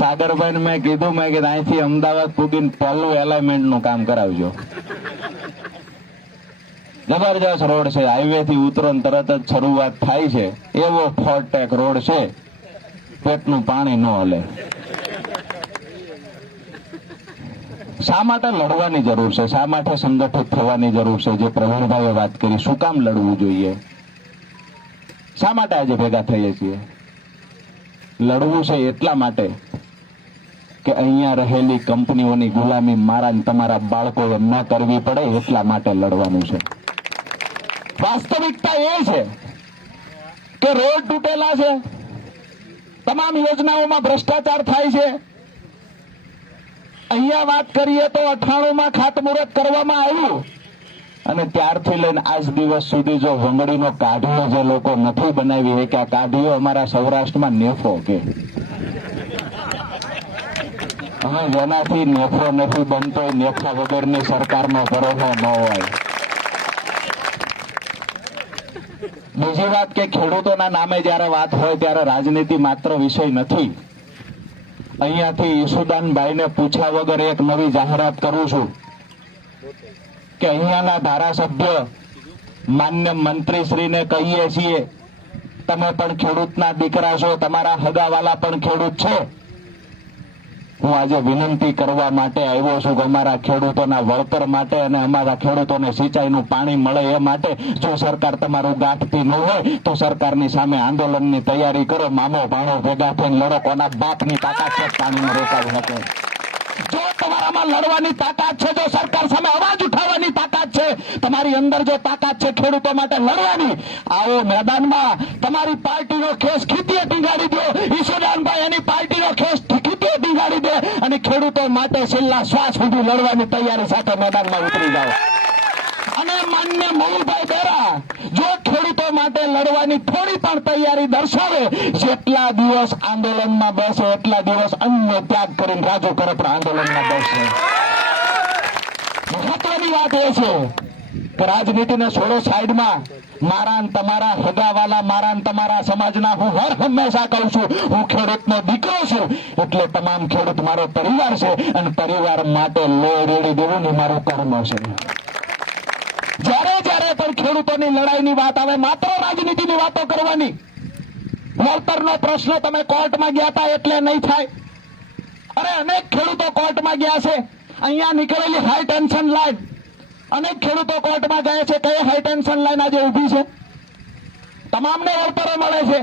સાગરભાઈ મેં કીધું મેં કે અહીંથી અમદાવાદ પૂગીને પહેલું એલાઇનમેન્ટ નું કામ કરાવજો. જબરજસ્ત રોડ છે, હાઈવે થી ઉતરો ને તરત જ શરૂઆત થાય છે એવો ફોરટેક રોડ છે, પેટનું પાણી ન હલે. શા માટે લડવાની જરૂર છે, શા માટે સંગઠિત થવાની જરૂર છે, જે પ્રવીણભાઈએ વાત કરી, શું કામ લડવું જોઈએ, શા માટે આજે ભેગા થઈએ છીએ? લડવું છે એટલા માટે કે અહીંયા રહેલી કંપનીઓની ગુલામી મારા ને તમારા બાળકોએ ન કરવી પડે, એટલા માટે લડવાનું છે. વાસ્તવિકતા એ છે કે રોડ તૂટેલા છે, તમામ યોજનાઓમાં ભ્રષ્ટાચાર થાય છે. અહીંયા વાત કરીએ તો 98 માં ખાતમુહૂર્ત કરવામાં આવ્યું અને ત્યારથી લઈને આજ દિવસ સુધી જો વંગડીનો કાઢીઓ જે લોકો નથી બનાવી કે આ કાઢીઓ અમારા સૌરાષ્ટ્રમાં નેફો કે હવે જેનાથી નેફો નથી બનતો, નેફા વગરની સરકારનો ભરોસો ન હોય. બીજી વાત કે ખેડૂતોના નામે જયારે વાત હોય ત્યારે રાજનીતિ માત્ર વિષય નથી. અહીંયાથી ઈસુદાનભાઈને પૂછ્યા વગર એક નવી જાહેરાત કરું છું કે અહીંયાના ધારાસભ્ય માન્ય મંત્રીશ્રીને કહીએ છીએ, તમે પણ ખેડૂતના દીકરા છો, તમારા હગાવાલા પણ ખેડૂત છે. હું આજે વિનંતી કરવા માટે આવ્યો છું કે અમારા ખેડૂતોના વળતર માટે અને અમારા ખેડૂતોને સિંચાઈનું પાણી મળે એ માટે જો સરકાર તમારું ગાંઠતી ન હોય તો સરકારની સામે આંદોલનની તૈયારી કરો. મામો ભાણો ભેગા થઈને લડો. કોના બાપની તાકાત છે પાણીને રોકાવી શકે? જો તમારામાં લડવાની તાકાત છે, જો સરકાર સામે અવાજ ઉઠાવવાની તાકાત છે, તમારી અંદર જો તાકાત છે ખેડૂતો માટે લડવાની, આવો મેદાનમાં. તમારી પાર્ટીનો ખેસ ખીતીએ ટીંગાડી દો, ઈશુદાનભાઈ એની પાર્ટીનો ખેસ ખીતીએ ટીંગાડી દે અને ખેડૂતો માટે છેલ્લા શ્વાસ સુધી લડવાની તૈયારી સાથે મેદાનમાં ઉતરી જાઓ. અને માન્ય મોહનભાઈ બેરા જો ખેડૂતો માટે લડવાની થોડી પણ તૈયારી દર્શાવે, જેટલા દિવસ આંદોલનમાં બેસે એટલા દિવસ અન્ય ત્યાગ કરીને રાજુ કરે પણ આંદોલનમાં બેસે. મહત્વની વાત એ છે કે રાજનીતિને છોડો સાઈડમાં. મારા ને તમારા હગાવાલા, મારા ને તમારા સમાજના હું હર હંમેશા કહું છું, હું ખેડૂતનો દીકરો છું એટલે તમામ ખેડૂત મારો પરિવાર છે અને પરિવાર માટે લોહી રેડી દેવું ને મારું કર્મ છે. જ્યારે જ્યારે પણ ખેડૂતોની લડાઈની વાત આવે માત્ર રાજનીતિની વાતો કરવાની. વળતરનો પ્રશ્ન તમે કોર્ટમાં ગયા હતા એટલે નહીં થાય. અરે અનેક ખેડૂતો કોર્ટમાં ગયા છે. અહીંયા નીકળેલી હાઈ ટેન્શન લાઈન, અનેક ખેડૂતો કોર્ટમાં ગયા છે. કઈ હાઈ ટેન્શન લાઈન આજે ઉભી છે? તમામને વળતરો મળે છે.